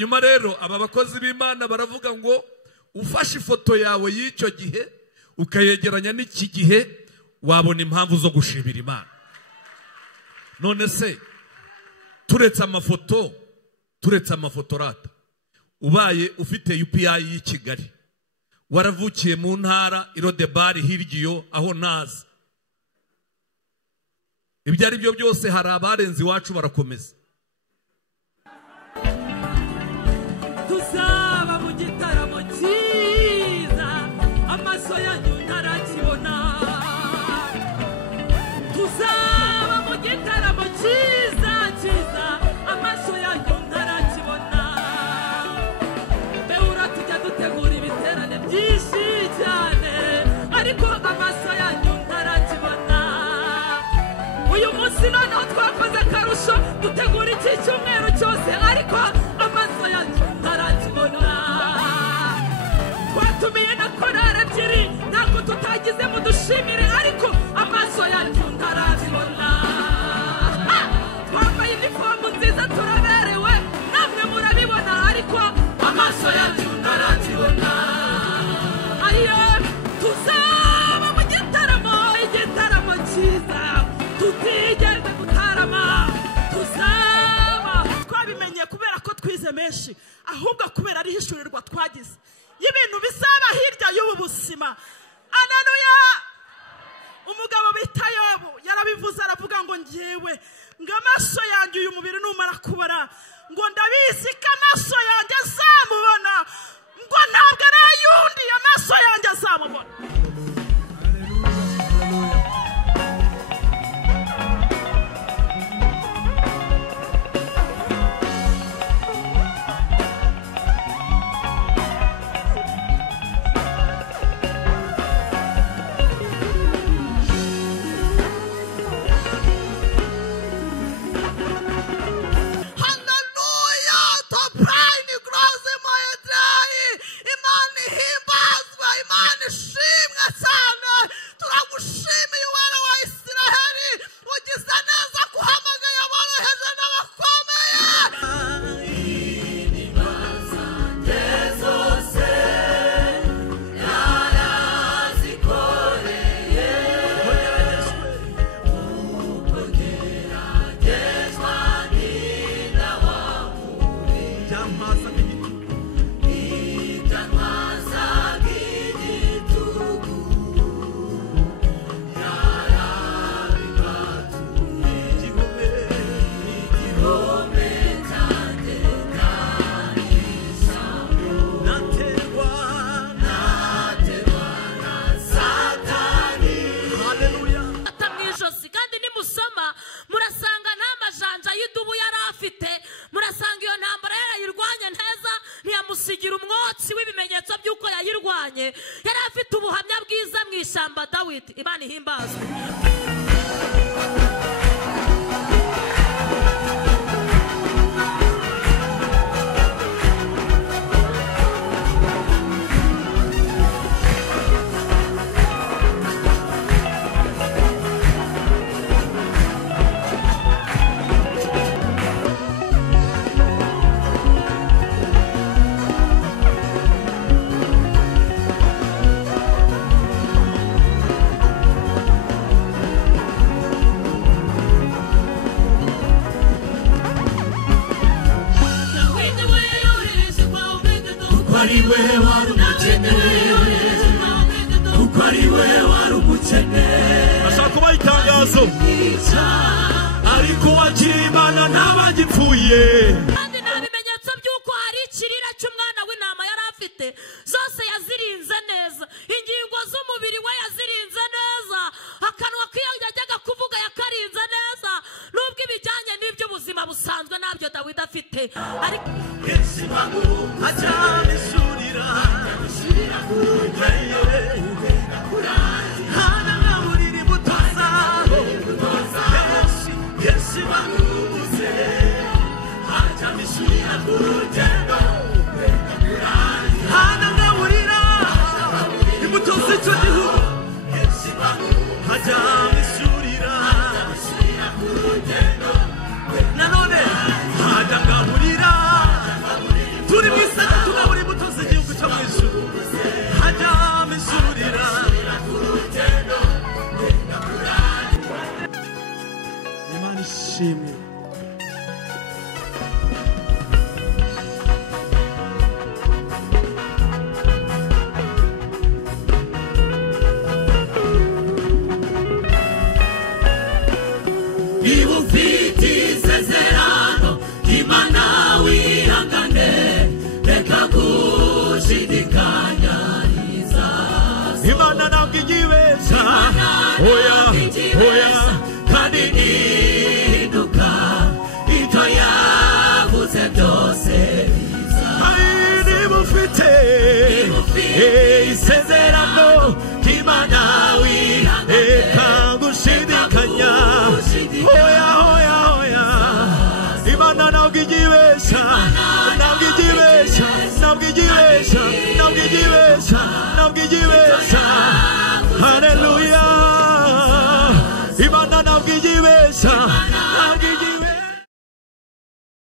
hanyuma rero aba bakozi b'Imana baravuga ngo ufashe ifoto yawe y'icyo gihe ukayegeranya n'iki gihe wabona impamvu zo gushimira Imana. None se turetse amafoto rata, ubaye ufite UPI y'i Kigali, waravukiye mu ntara Irodebari hirgiyo aho naza, ibyo ari byo byose hari abarenze iwacu barakomeza. Tuzaba mu gitaramo cyiza amaso yanyu ntarakibona. Tuzaba mu gitaramo cyiza amaso yanyu ntarakibona. Beura tujya dutegura ibiterane byinshi cyane ariko amaso yanyu ntarakibona. Uyu munsi noneho twakoze akarusho dutegura iki cyumweru cyose ariko amaso yanyu ntarakibona. Twatumiye na korari ebyiri ntabwo tutagize mu dushimire ariko amaso yanyu ntarakibona. Twambaye inifomu nziza turaberewe namwe murabibona ariko amaso yanyu ntarakibona. Ayo tuzaba mu igitaramo cyiza tutigeze gutarama. Tuzaba twabimenye kubera ko twize menshi ahubwo kubera ari hishurirwa twagize y'ibintu bisaba hirya y'ubu busima. Aleluya. Umugabo bita Yobu yarabivuze aravuga ngo njyewe ngo amaso yanjye uyu mubiri numara kubara ngo ndabizi ko amaso yanjye azamubona, ngo ntabwo ari ayundi amaso yanjye azamubona. Musigira umwotsi w'ibimenyetso by'uko yayirwanye. Yari afite ubuhamya bwiza mu ishyamba Dawidi. Imana ihimbazwe. Ashaka kuba itangazo ariko wakiriye Imana ntabagipfuye. Kandi nta bimenyetso by'uko hari ikirira cy'umwana w'intama yari afite zose yazirinze neza, ingingo z'umubiri we yazirinze neza, akanwa kiyo yajyaga kuvuga yakarinze neza, nubwo ibijyanye n'iby'ubuzima busanzwe nabyo Dawidi afite. Ariko Yesu wangu azabisurira ishimwe. Niba ufite isezerano Imana wihangane reka gushidikanya Imana ntabwo igibesha oya oya kandi nihinduka icyo yavuze byose niba ufite isezerano Imana wihangane reka gushidikanya oya oya oya Imana ntabwo igibesha ntabwo igibesha ntabwo igibesha ntabwo igibesha ntabwo igibesha